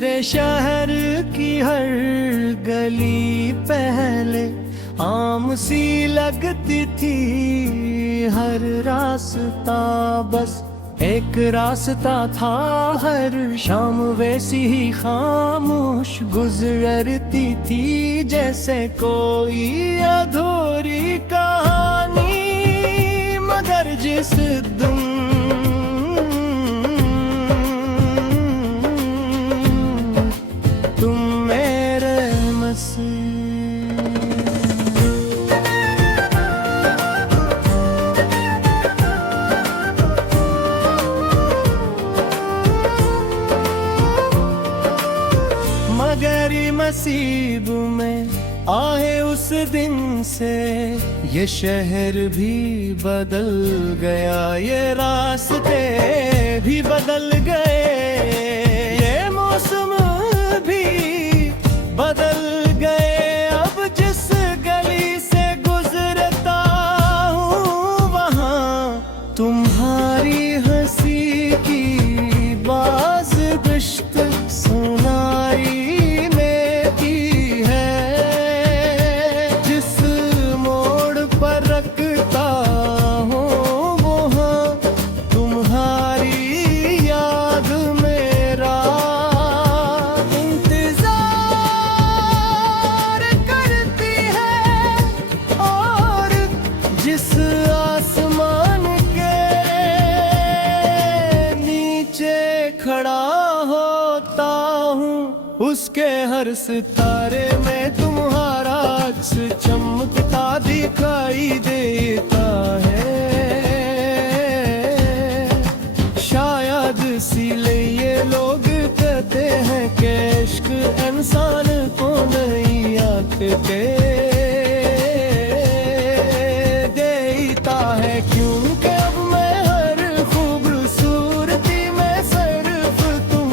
मेरे शहर की हर गली पहले आम सी लगती थी, हर रास्ता बस एक रास्ता था। हर शाम वैसी ही खामोश गुजरती थी, जैसे कोई अधूरी कहानी, मगर जिस दिन तुम मेरे मगर नसीब में आए उस दिन से ये शहर भी बदल गया, ये रास्ते भी बदल गए, ये मौसम भी बदल गए। अब जिस गली से गुजरता हूँ वहाँ तुम्हारी हंसी की बाज़गश्त सुनाई देती है। जिस मोड़ पर रखता हूँ वहाँ तुम्हारी याद मेरा इंतजार करती है, और जिस आसमान के नीचे खड़ा होता हूँ उसके हर सितारे में तुम्हारा अक्स चमकता दिखाई देता है। शायद इसीलिए लोग कहते हैं कि इश्क इंसान को नई आंखें देता है, क्योंकि अब मैं हर खूबसूरती में सिर्फ तुम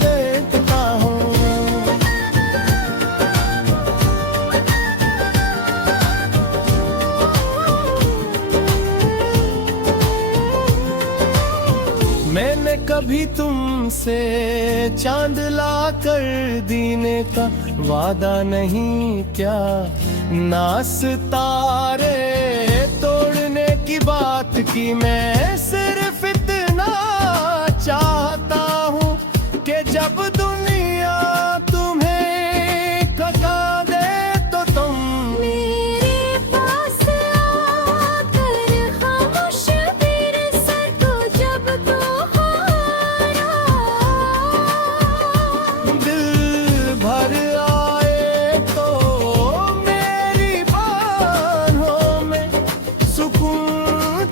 देखता हूँ। मैंने कभी तुमसे चांद ला कर देने का वादा नहीं क्या, ना सितारे तोड़ने की बात की, मैं सिर्फ इतना चाहता हूँ कि जब दुनिया तुम्हें थका दे तो तुम मेरे पास आकर खामोश फिर सको। जब तो हारा दिल भर आए तो मेरी बाहों में सुकून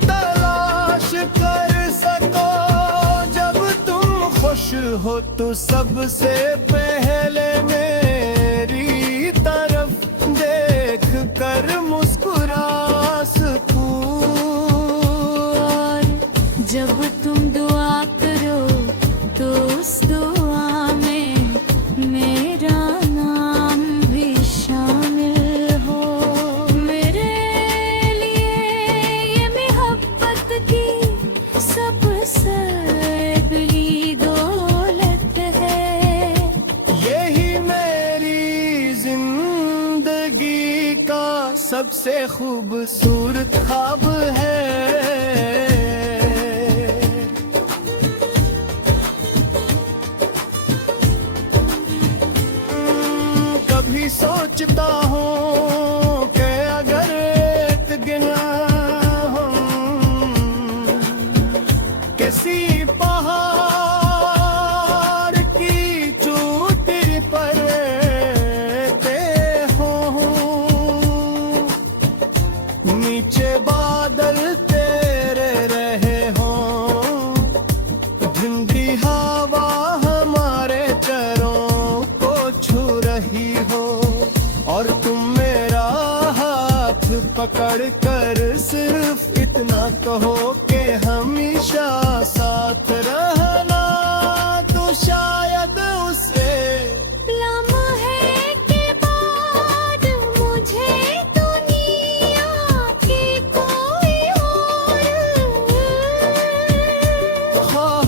तलाश कर सको। जब तुम खुश हो तो सबसे पहले मेरी तरफ देख कर मुस्कुरा सकूं। और जब तुम दुआ करो तो उस दुआ में मेरा नाम भी शामिल हो। मेरे लिए ये मोहब्बत की सबसे बड़ी दौलत है। यही मेरी जिंदगी का सबसे खूबसूरत ख्वाब है। कभी सोचता हूँ कि अगर एक गिना किसी पहाड़ की चोटी पर ते हो, नीचे बादल तेरे रहे हो, ठंडी हवा हमारे चरों को छू रही हो, और तुम मेरा हाथ पकड़ कर सिर्फ इतना कहो कि हमेशा साथ रहना, तो शायद उसे लम्हे के बाद मुझे दुनिया की कोई और ख्वाब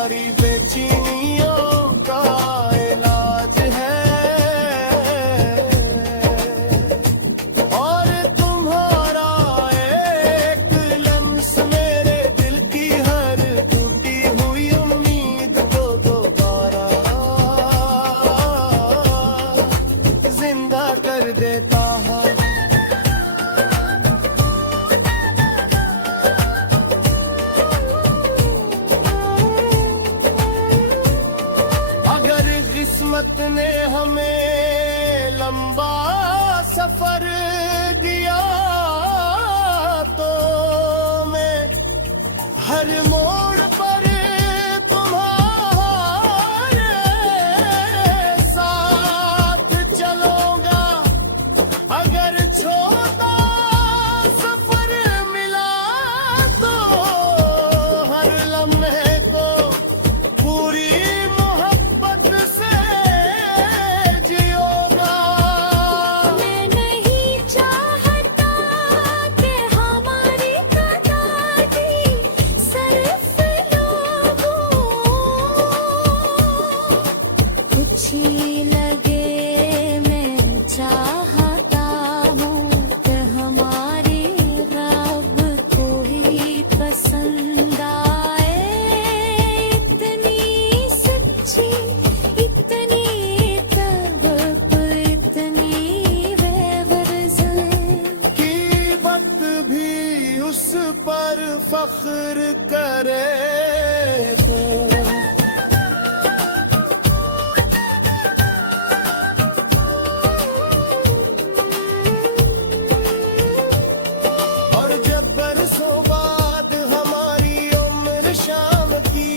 सारी बेचैनियों का इलाज है। और तुम्हारा एक लम्स मेरे दिल की हर टूटी हुई उम्मीद को दोबारा जिंदा कर देता है। अगर किस्मत ने हमें लंबा सफर दिया तो मैं हर मोड़ पर तुम्हारे साथ चलूंगा। अगर छोटा सफर मिला तो हर लम्हे को पूरी मोहब्बत से जियोगा। मैं नहीं चाहता कि हमारी कदारी सिर्फ लोगों कुछ ही लगे। मैं चाहता हूँ कि हमारी रब को ही पसंद आए। इतनी सच्ची, इतनी तड़प, इतनी बेवजह। कीमत भी उस पर फख्र करे तो और जब बरसों बाद हमारी उम्र शाम की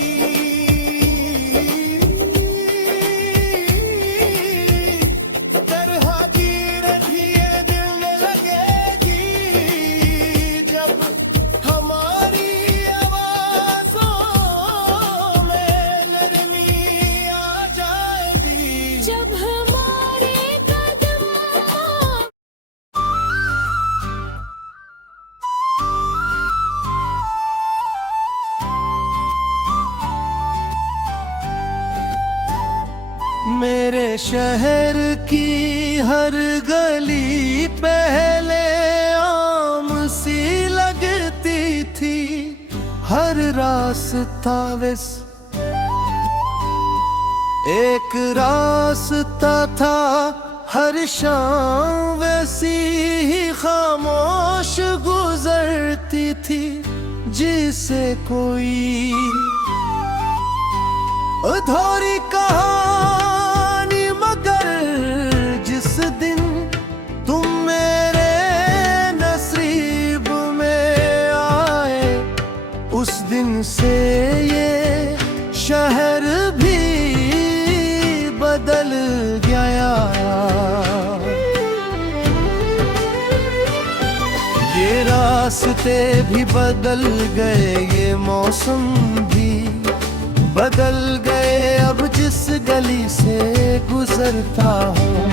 तरह धीरे धीरे दिल में लगेगी। जब हमारी आवाज़ों में नरमी आ जाएगी। जब हमारे कदम मेरे शहर की हर गली पहले आम सी लगती थी। हर रास्ता विस एक रास्ता था। हर शाम वैसी ही खामोश गुजरती थी जिसे कोई अधूरी कहानी। मगर जिस दिन तुम मेरे नसीब में आए उस दिन से ये शहर भी बदल गया। ये रास्ते भी बदल गए, ये मौसम भी बदल गए। अब जिस गली से गुजरता हूँ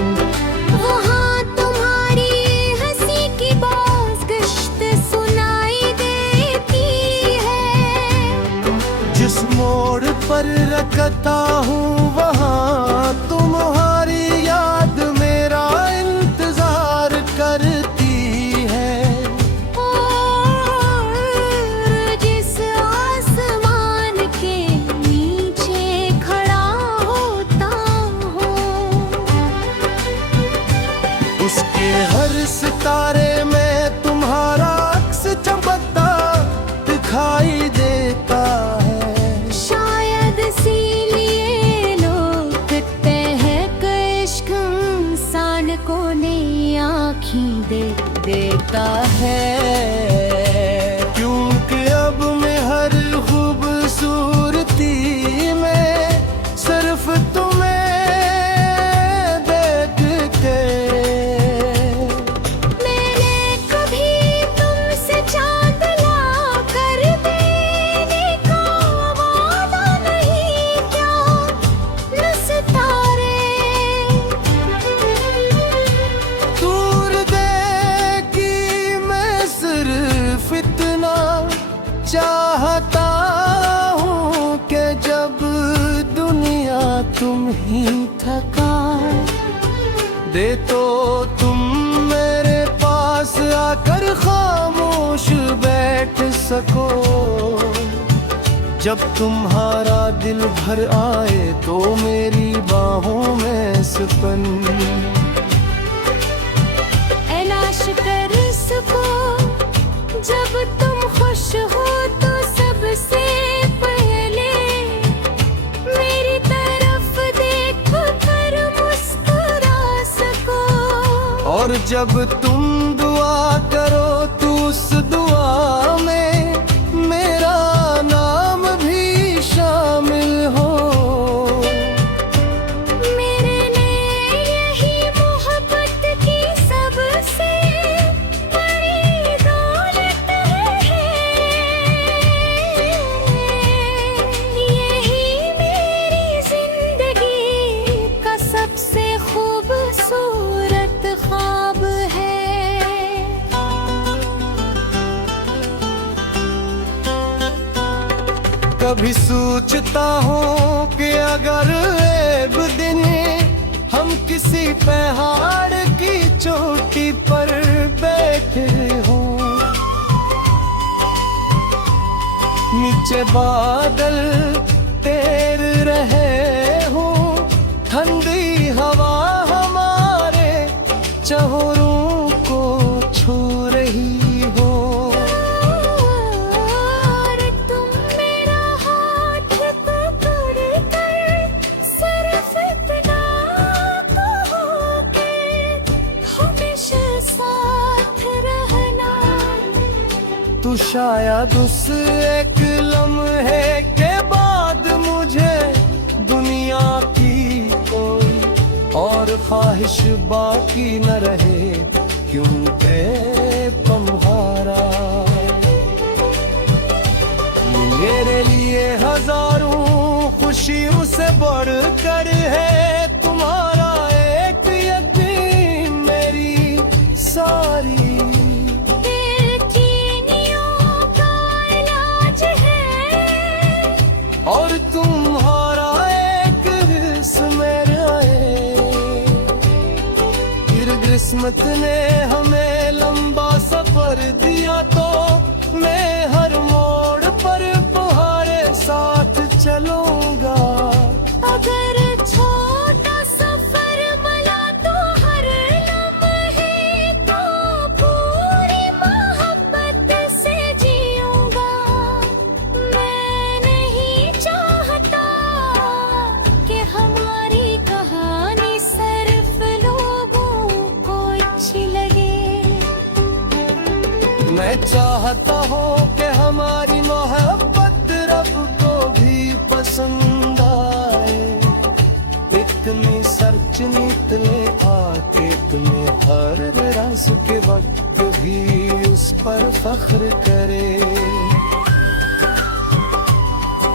वहाँ तुम्हारी हंसी की बाज़गश्त सुनाई देती है। जिस मोड़ पर रखता हूँ वहाँ तुम्हारी याद मेरा इंतजार करती है। और जिस आसमान के नीचे खड़ा होता हूँ उसके हर सितारे में तुम्हारा अक्स चमकता दिखाई देता है। शायद इसीलिए लोग कहते हैं कि इश्क इंसान को नई आँखें दे देता है। क्योंकि अब मैं हर खूबसूरती में सिर्फ तुम्हें देख के मैंने कभी तुमसे चांद ला कर देने का वादा नहीं क्या न सितारे। दूर देखी मैं सिर्फ तुम ही थकान दे तो तुम मेरे पास आकर खामोश बैठ सको। जब तुम्हारा दिल भर आए तो मेरी बाहों में सुकन ऐलाश कर सको। जब तुम खुश हो तो सबसे पहले मेरी तरफ देख कर मुस्कुरा सको। और जब तुम दुआ करो तो उस दुआ में मेरा नाम भी शामिल हो। मेरे लिए यही मोहब्बत की सबसे बड़ी दौलत है। यही मेरी जिंदगी का सबसे खूबसूरत ख्वाब है। कभी सोचता हूँ कि अगर एक दिन हम किसी पहाड़ की चोटी पर बैठे हों, नीचे बादल तैर रहे हो, ठंडी हवा हमारे चेहरों को छू रही हो। और तुम मेरा हाथ पकड़ कर सिर्फ इतना कहो कि हमेशा साथ रहना। तू शायद उस एक लम्हे के बाद मुझे दुनिया की कोई और ख्वाहिश बाकी न रहे, क्योंकि तुम्हारा मेरे लिए हजारों खुशियों से बढ़कर है। तुम्हारा एक यकीन मेरी सारी और तुम्हारा एक हिस्स मेरा है। फिर किस्मत ने हमें लंबा सफर दिया तो मैं हर मोड़ पर तुम्हारे साथ चलूंगा। अगर छोटा सफर मिला तो हर लम्हे को पूरी मोहब्बत से जीऊंगा। मैं नहीं चाहता कि हमारी कहानी सिर्फ लोगों को अच्छी लगे। मैं चाहता हूँ कि हमारी मोहब्बत रब को भी पसंद आए। इतनी सर्चनी इतने आके तुम्हें हर राज के वक्त भी उस पर फख्र करे।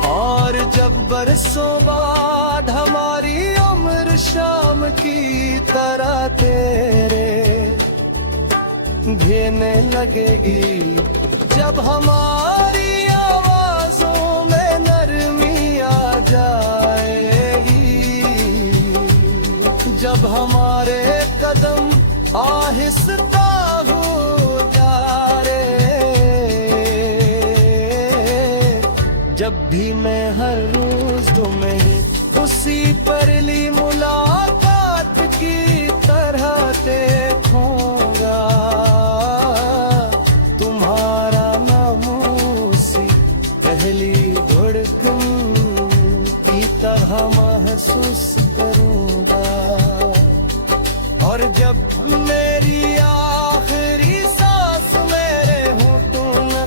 और जब बरसों बाद हमारी उम्र शाम की तरह तेरे घेरने लगेगी, जब हमारी आवाजों में नरमी आ जाएगी, जब हमारे कदम आहिस्ता हो जा रे, जब भी मैं हर रोज तुम्हें उसी पहली मुलाकात की तरह देखूंगा। तुम्हारा नाम उसी पहली धड़कन की तरह महसूस करूंगा। और जब मेरी आखिरी सांस मेरे होठों न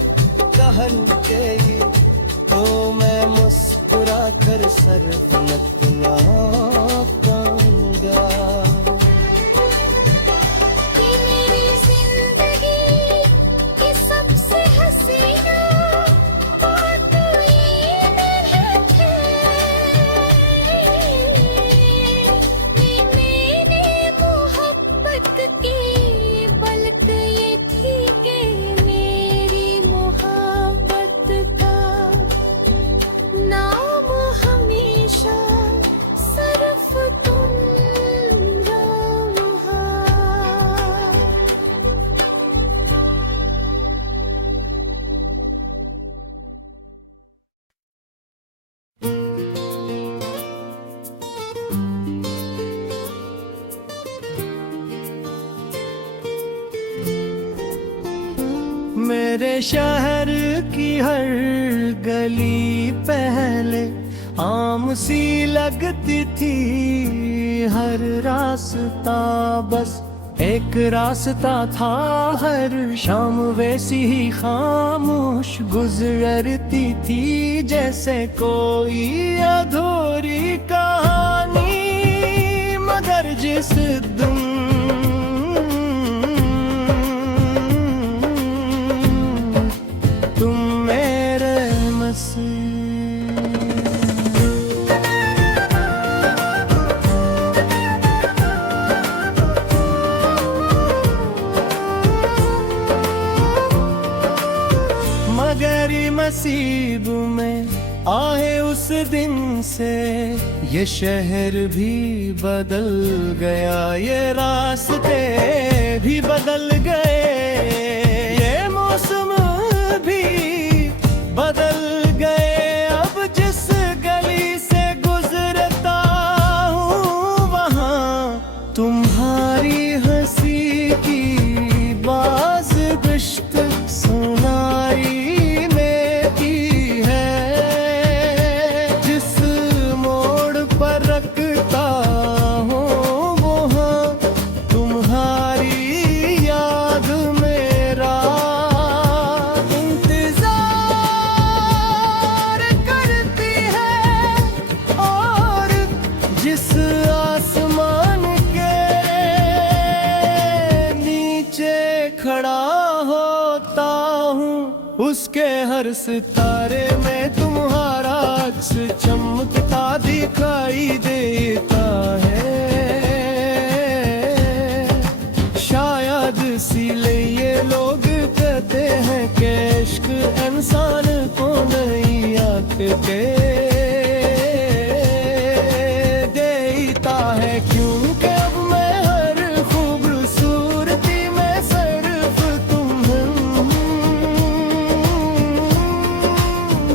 कहलकेगी तो मैं मुस्कुरा कर सर फलक मेरे शहर की हर गली पहले आम सी लगती थी, हर रास्ता बस एक रास्ता था, हर शाम वैसी ही खामोश गुजरती थी, जैसे कोई अधूरी कहानी, मगर जिस दिन तुम मेरे मसीह। मगर नसीब में आए उस दिन से ये शहर भी बदल गया, ये रास्ते भी बदल गए, ये मौसम भी बदल गए। अब जिस गली से गुजरता हूँ वहाँ तुम्हारी हंसी की बाज़गश्त सुनाई देती है, जिस मोड़ पर रखता हूँ वहाँ तुम्हारी याद मेरा इंतजार करती है, और जिस आसमान के नीचे खड़ा होता हूँ उसके हर सितारे में तुम्हारा अक्स चमकता दिखाई देता है। शायद इसीलिए लोग कहते हैं कि इश्क इंसान को नई आँख के देता है, क्योंकि अब मैं हर खूबसूरती में सिर्फ तुम्हें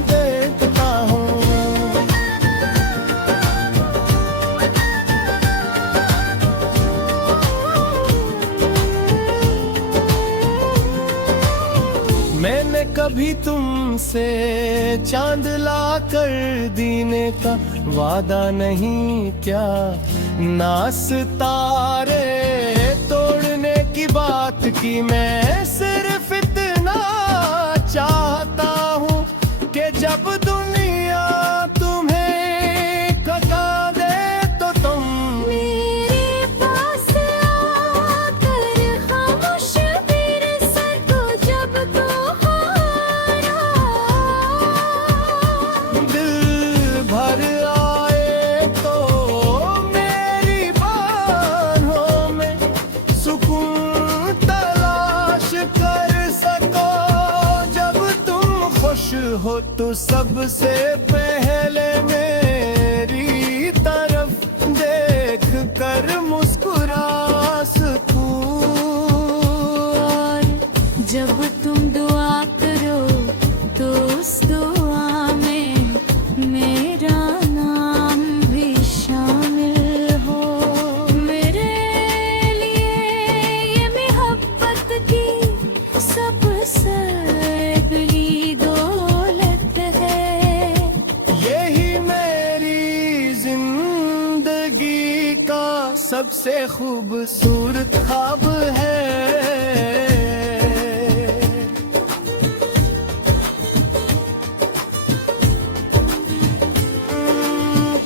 देखता हूँ। मैंने कभी तुमसे चांद ला कर दीने का वादा नहीं क्या, ना सितारे तोड़ने की बात की, मैं सिर्फ इतना चाहता हूँ कि जब दुनिया तुम्हें कटा दे तो तुम मेरे पास आकर खामोश फिर सर को जब तो हारा, दिल भर आए तो मेरी बाहों में सुकून तलाश कर सको, जब तुम खुश हो तो सबसे पहले मेरी तरफ देख कर मुस्कुरा सकूं। और जब तुम दुआ करो तो उस दुआ में मेरा नाम भी शामिल हो, मेरे लिए ये मोहब्बत की सबसे बड़ी दौलत है। यही मेरी जिंदगी का सबसे खूबसूरत ख्वाब है।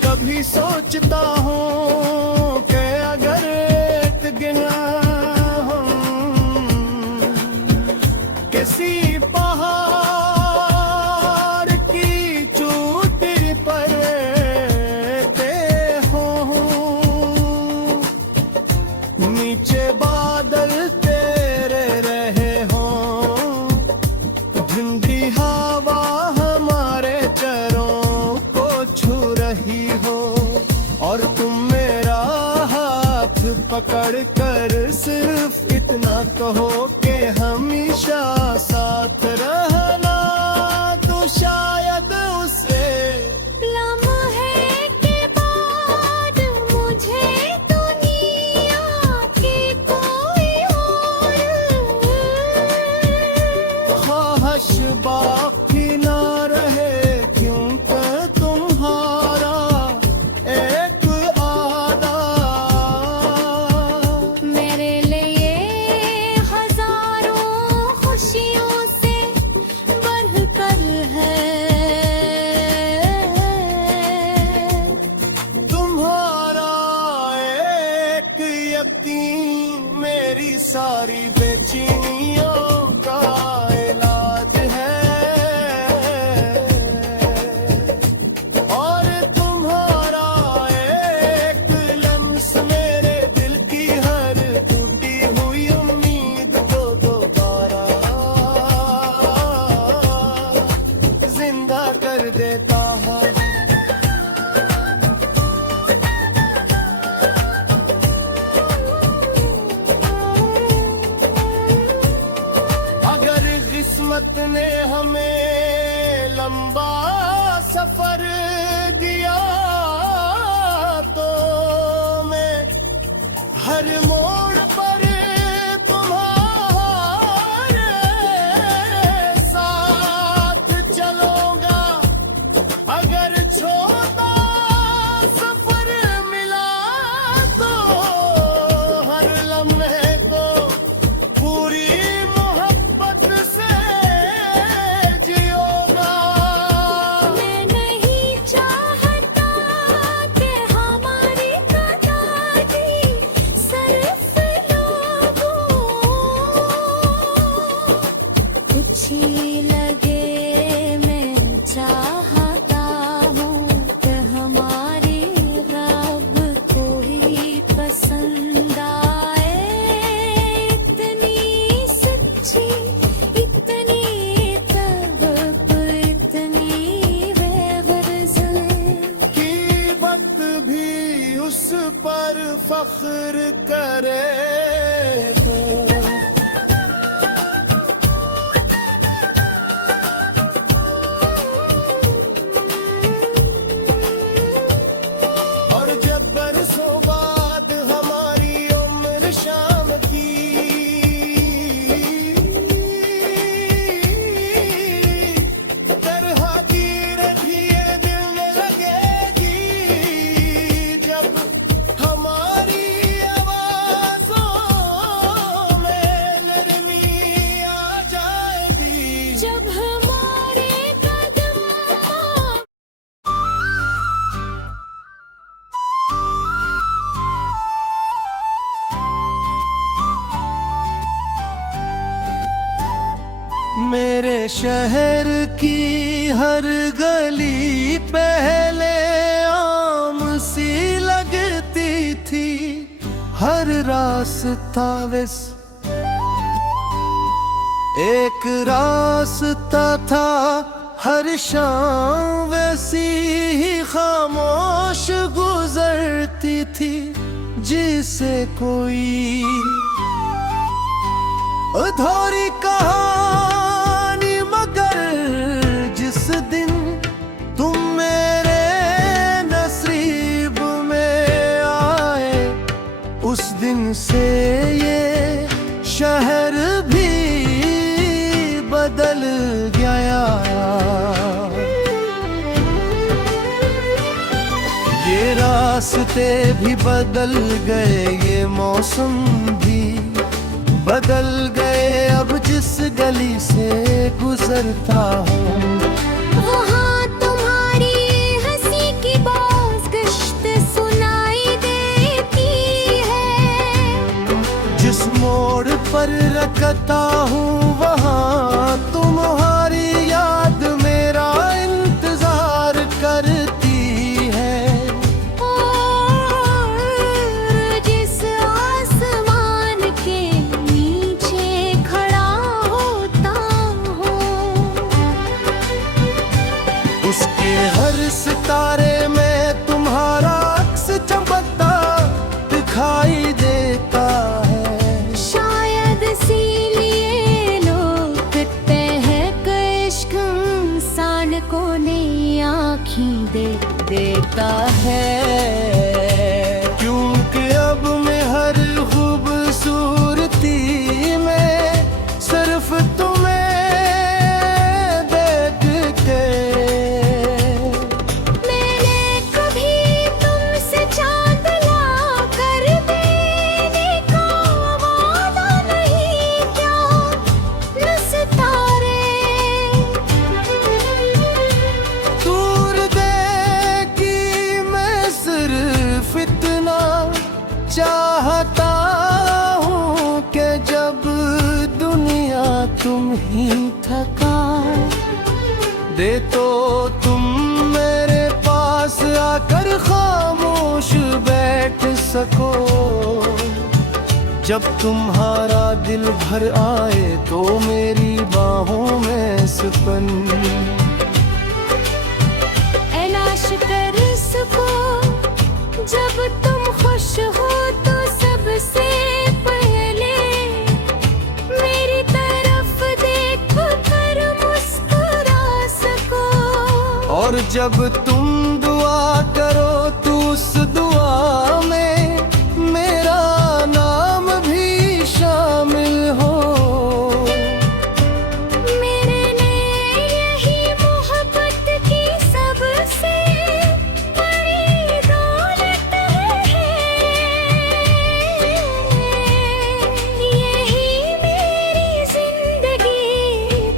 कभी सोचता हूँ कि अगर एक गिना किसी पहाड़ की चोटी पर ते हो, नीचे बादल तेरे रहे हो, ठंडी हवा हमारे चरों को छू रही हो, और तुम मेरा हाथ पकड़ कर सिर्फ इतना कहो कि हमेशा साथ रहना, तो शायद उसे लम्हे के बाद मुझे दुनिया की कोई और ख्वाब सारी बेचैनियों का इलाज है। और तुम्हारा एक लम्स मेरे दिल की हर टूटी हुई उम्मीद को दोबारा जिंदा कर देता है। अगर किस्मत ने हमें लंबा सफर दिया तो मैं हर मोड़ पर तुम्हारे साथ चलूंगा। अगर छोटा सफर मिला तो हर लम्हे को पूरी मोहब्बत से जियोगा। मैं नहीं चाहता कि हमारी कदारी सिर्फ लोगों कुछ ही लगे। मैं चाहता हूँ कि हमारे रब को ही पसंद आए। इतनी सच्ची, इतनी तड़प, इतनी बेगर्ज़ कीमत भी उस पर फख्र करे तो। और जब बरसों बाद हमारी उम्र शाम की तरह धीरे धीरे दिल में लगेगी। जब हमारी आवाज़ों में नरमी आ जाएगी। जब हमारे कदम मेरे शहर की हर गली पहले आम सी लगती थी। हर रास्ता विस एक रास्ता था। हर शाम वैसी ही खामोश गुजरती थी जिसे कोई अधूरी कहानी। मगर जिस दिन तुम मेरे नसीब में आए उस दिन से ये शहर भी बदल गया। ये रास्ते भी बदल गए, ये मौसम भी बदल गए। अब जिस गली से गुजरता हूँ वहाँ तुम्हारी हंसी की बाज़गश्त सुनाई देती है। जिस मोड़ पर रखता हूँ वहाँ तुम्हारी याद मेरा इंतजार करती है। और जिस आसमान के नीचे खड़ा होता हूँ उसके हर सितारे में तुम्हारा अक्स चमकता दिखाई देता है। शायद इसीलिए लोग कहते हैं कि इश्क इंसान को नई आँखें दे देता है क्योंकि अब मैं हर खूबसूरती में सिर्फ तुम्हें देख के मैंने कभी तुमसे चांद ला कर देने का वादा नहीं किया। न सितारे दूर देखी मैं ही थकान दे तो तुम मेरे पास आकर खामोश बैठ सको। जब तुम्हारा दिल भर आए तो मेरी बाहों में सुकन ऐलाश कर सको। जब तुम खुश हो तो सबसे पहले मेरी तरफ देख कर मुस्कुरा सको। और जब तुम दुआ करो तो उस दुआ में मेरा नाम भी शामिल हो। मेरे लिए यही मोहब्बत की सबसे बड़ी दौलत है। यही मेरी जिंदगी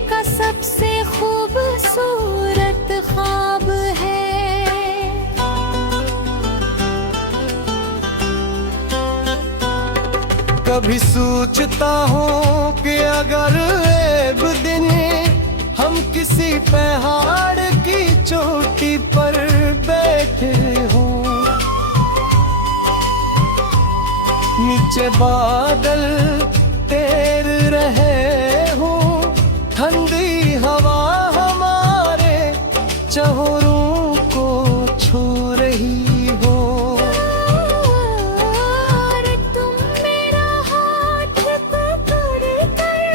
का सबसे खूबसूरत ख्वाब है। कभी सोचता हूँ कि अगर एक दिन हम किसी पहाड़ की चोटी पर बैठे हों, नीचे बादल तैर रहे हों, ठंडी हवा हमारे चेहरों को छू रही हो। और तुम मेरा हाथ पकड़ कर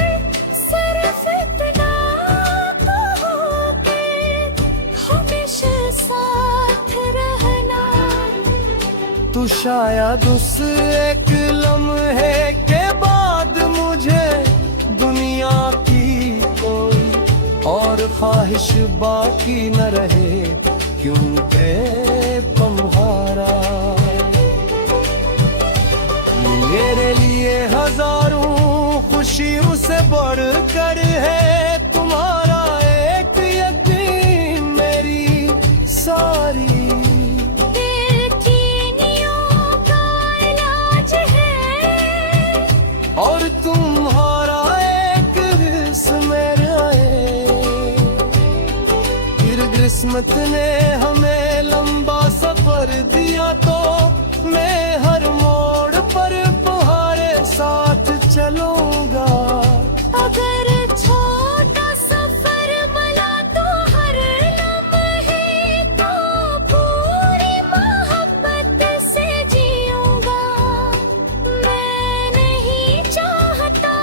सिर्फ इतना कहोगे, हमेशा साथ रहना। तू शायद उस एक लम्हे के बाद मुझे दुनिया की कोई और ख्वाहिश बाकी न रहे, क्योंकि तुम्हारा मेरे लिए हजारों खुशियों से बढ़कर है। तुम्हारा एक यकीन मेरी सारी और तुम्हारा एक हिस्स मेरा है। फिर किस्मत ने हमें लंबा सफर दिया तो मैं हर मोड़ पर तुम्हारे साथ चलूंगा। अगर छोटा सफर मिला तो हर लम्हे को पूरी मोहब्बत से जीऊंगा। मैं नहीं चाहता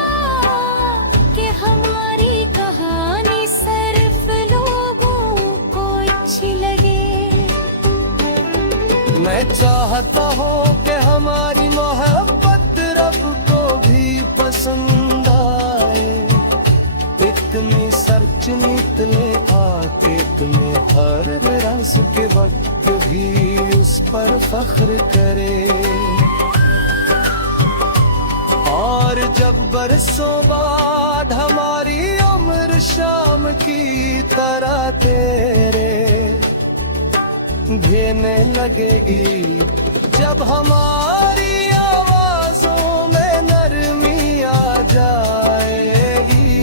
कि हमारी कहानी सिर्फ लोगों को अच्छी लगे। मैं चाहता हूँ कि हमारी मोहब्बत रब को भी पसंद आए। इतनी सर्चनी तले आके तुम्हें हर रस के वक्त भी उस पर फख्र करे। और जब बरसों बाद हमारी उम्र शाम की तरह तेरे घेरने लगेगी, जब हमारी आवाजों में नरमी आ जाएगी,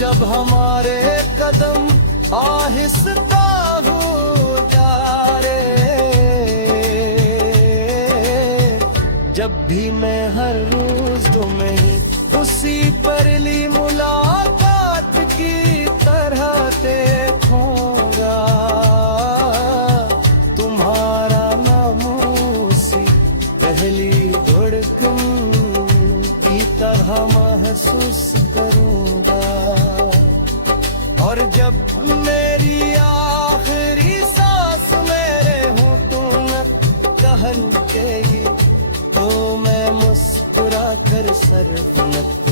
जब हमारे कदम आहिस्ता हो जा रे, जब भी मैं हर रोज तुम्हें उसी पहली मुलाकात की तरह देखूंगा। तुम्हारा नाम उसी पहली धड़कन की तरह महसूस करूंगा। और जब मेरी आखिरी सांस मेरे होठों कहन गई तो मैं मुस्कुरा कर सर फलक